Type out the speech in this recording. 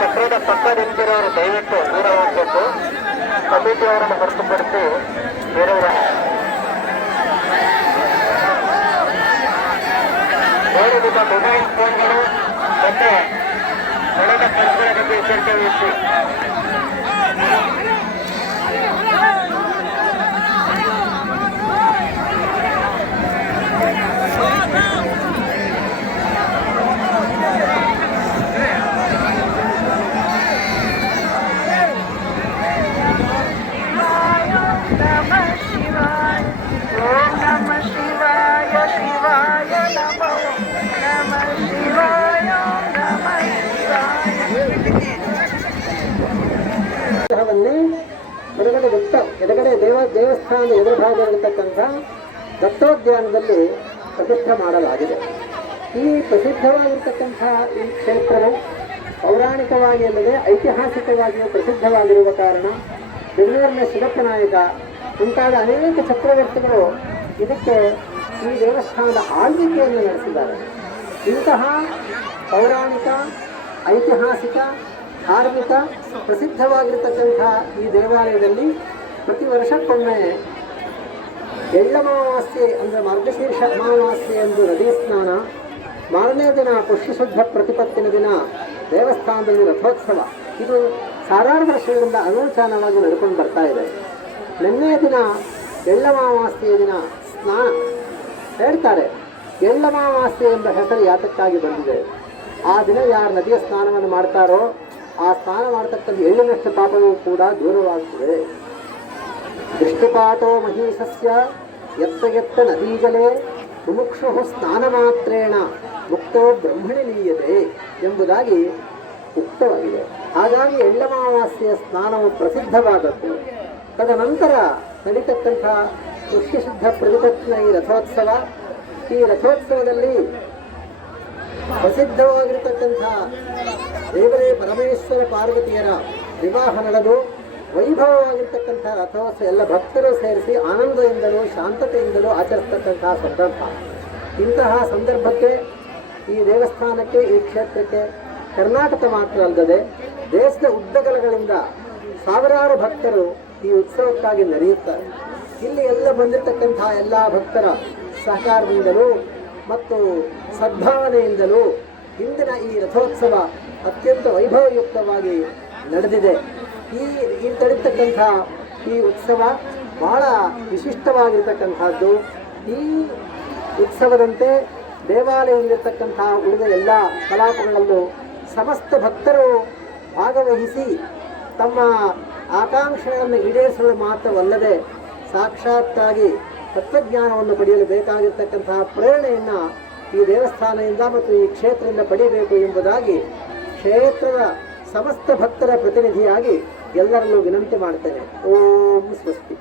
ಚಕ್ರದ ಪಕ್ಕ ನಿಂತಿರೋರು ದಯವಿಟ್ಟು ದೂರ ಹೋಗ್ಬೇಕು. ಕಮಿಟಿಯವರನ್ನು ಹೊರತುಪಡಿಸಿ ಬೇರೆಯವರ ನೋಡಿ ನಿಮ್ಮ ಮೊಬೈಲ್ ಫೋನ್ಗಳು ಮತ್ತೆ ಒಳಗ ಕಲ್ಪನೆ ಬಗ್ಗೆ ಎಚ್ಚರಿಕೆ ವಹಿಸಿ. ಎಡಗಡೆ ದೇವಸ್ಥಾನದ ಎದುರು ಭಾಗದಲ್ಲಿರತಕ್ಕಂಥ ದತ್ತೋದ್ಯಾನದಲ್ಲಿ ಪ್ರತಿಷ್ಠೆ ಮಾಡಲಾಗಿದೆ. ಈ ಪ್ರಸಿದ್ಧವಾಗಿರ್ತಕ್ಕಂಥ ಈ ಕ್ಷೇತ್ರವು ಪೌರಾಣಿಕವಾಗಿ ಅಲ್ಲದೆ ಐತಿಹಾಸಿಕವಾಗಿಯೂ ಪ್ರಸಿದ್ಧವಾಗಿರುವ ಕಾರಣ ಬೆಂಗಳೂರಿನ ಶಿವಪ್ಪ ನಾಯಕ ಮುಂತಾದ ಅನೇಕ ಚಕ್ರವರ್ತಿಗಳು ಇದಕ್ಕೆ ಈ ದೇವಸ್ಥಾನದ ಆಳ್ವಿಕೆಯನ್ನು ನಡೆಸಿದ್ದಾರೆ. ಇಂತಹ ಪೌರಾಣಿಕ, ಐತಿಹಾಸಿಕ, ಧಾರ್ಮಿಕ ಪ್ರಸಿದ್ಧವಾಗಿರ್ತಕ್ಕಂಥ ಈ ದೇವಾಲಯದಲ್ಲಿ ಪ್ರತಿ ವರ್ಷಕ್ಕೊಮ್ಮೆ ಎಳ್ಳಮಾವಾಸ್ಯೆ ಅಂದರೆ ಮಾರ್ಗಶೀರ್ಷ ಅಮಾವಾಸ್ಯೆ ಎಂದು ನದಿ ಸ್ನಾನ, ಮಾರನೇ ದಿನ ಪುಷ್ಯಶುದ್ಧ ಪ್ರತಿಪತ್ತಿನ ದಿನ ದೇವಸ್ಥಾನದಲ್ಲಿ ರಥೋತ್ಸವ. ಇದು ಸಾವಿರಾರು ವರ್ಷಗಳಿಂದ ಅನುಷ್ಠಾನವಾಗಿ ನಡ್ಕೊಂಡು ಬರ್ತಾ ಇದೆ. ನಿನ್ನೆಯ ದಿನ ಎಳ್ಳಮಾವಾಸ್ಯೆಯ ದಿನ ಸ್ನಾನ ಹೇಳ್ತಾರೆ. ಎಳ್ಳಮಾವಾಸ್ಯೆ ಎಂಬ ಹೆಸರು ಯಾತಕ್ಕಾಗಿ ಬಂದಿದೆ? ಆ ದಿನ ಯಾರು ನದಿಯ ಸ್ನಾನವನ್ನು ಮಾಡ್ತಾರೋ ಆ ಸ್ನಾನ ಮಾಡತಕ್ಕಂಥ ಎಳ್ಳಿನಷ್ಟು ಪಾಪವೂ ಕೂಡ ದೂರವಾಗುತ್ತದೆ. ದೃಷ್ಟಿಪಾತೋ ಮಹೀಶಸ್ಯ ಎತ್ತ ನದೀಜಲೇ ಮುಮುಕ್ಷು ಸ್ನಾನ ಮಾತ್ರೇಣ ಮುಕ್ತೋ ಬ್ರಹ್ಮಣಿ ಲೀಯತೆ ಎಂಬುದಾಗಿ ಉಕ್ತವಾಗಿದೆ. ಹಾಗಾಗಿ ಎಳ್ಳಮಾವಾಸ್ಯೆಯ ಸ್ನಾನವು ಪ್ರಸಿದ್ಧವಾದದ್ದು. ತದನಂತರ ನಡೀತಕ್ಕಂಥ ಪುಷ್ಯಶುದ್ಧ ಪ್ರತಿಪತ್ತಿನ ಈ ರಥೋತ್ಸವ. ಈ ರಥೋತ್ಸವದಲ್ಲಿ ಪ್ರಸಿದ್ಧವಾಗಿರತಕ್ಕಂಥ ದೇವರೇ ಪರಮೇಶ್ವರ ಪಾರ್ವತಿಯರ ವಿವಾಹ ನಡೆದು ವೈಭವವಾಗಿರ್ತಕ್ಕಂಥ ರಥೋತ್ಸವ ಎಲ್ಲ ಭಕ್ತರು ಸೇರಿಸಿ ಆನಂದದಿಂದಲೂ ಶಾಂತತೆಯಿಂದಲೂ ಆಚರಿಸ್ತಕ್ಕಂತಹ ಸಂದರ್ಭ. ಇಂತಹ ಸಂದರ್ಭಕ್ಕೆ ಈ ದೇವಸ್ಥಾನಕ್ಕೆ, ಈ ಕ್ಷೇತ್ರಕ್ಕೆ ಕರ್ನಾಟಕ ಮಾತ್ರ ಅಲ್ಲದೆ ದೇಶದ ಉದ್ದಗಲಗಳಿಂದ ಸಾವಿರಾರು ಭಕ್ತರು ಈ ಉತ್ಸವಕ್ಕಾಗಿ ನಡೆಯುತ್ತಾರೆ. ಇಲ್ಲಿ ಎಲ್ಲ ಬಂದಿರತಕ್ಕಂತಹ ಎಲ್ಲ ಭಕ್ತರ ಸಹಕಾರದಿಂದಲೂ ಮತ್ತು ಸದ್ಭಾವನೆಯಿಂದಲೂ ಇಂದಿನ ಈ ರಥೋತ್ಸವ ಅತ್ಯಂತ ವೈಭವಯುಕ್ತವಾಗಿ ನಡೆದಿದೆ. ಈ ತಡೀತಕ್ಕಂಥ ಈ ಉತ್ಸವ ಬಹಳ ವಿಶಿಷ್ಟವಾಗಿರ್ತಕ್ಕಂಥದ್ದು. ಈ ಉತ್ಸವದಂತೆ ದೇವಾಲಯದಲ್ಲಿರ್ತಕ್ಕಂಥ ಉಳಿದ ಎಲ್ಲ ಕಲಾಪಗಳಲ್ಲೂ ಸಮಸ್ತ ಭಕ್ತರು ಭಾಗವಹಿಸಿ ತಮ್ಮ ಆಕಾಂಕ್ಷೆಗಳನ್ನು ಈಡೇರಿಸಲು ಮಾತ್ರವಲ್ಲದೆ ಸಾಕ್ಷಾತ್ತಾಗಿ ತತ್ವಜ್ಞಾನವನ್ನು ಪಡೆಯಲು ಬೇಕಾಗಿರ್ತಕ್ಕಂತಹ ಪ್ರೇರಣೆಯನ್ನು ಈ ದೇವಸ್ಥಾನದಿಂದ ಮತ್ತು ಈ ಕ್ಷೇತ್ರದಿಂದ ಪಡೆಯಬೇಕು ಎಂಬುದಾಗಿ ಕ್ಷೇತ್ರದ ಸಮಸ್ತ ಭಕ್ತರ ಪ್ರತಿನಿಧಿಯಾಗಿ ಎಲ್ಲರಲ್ಲೂ ವಿನಂತಿ ಮಾಡ್ತೇನೆ. ಓಂ ಸ್ವಸ್ತಿ.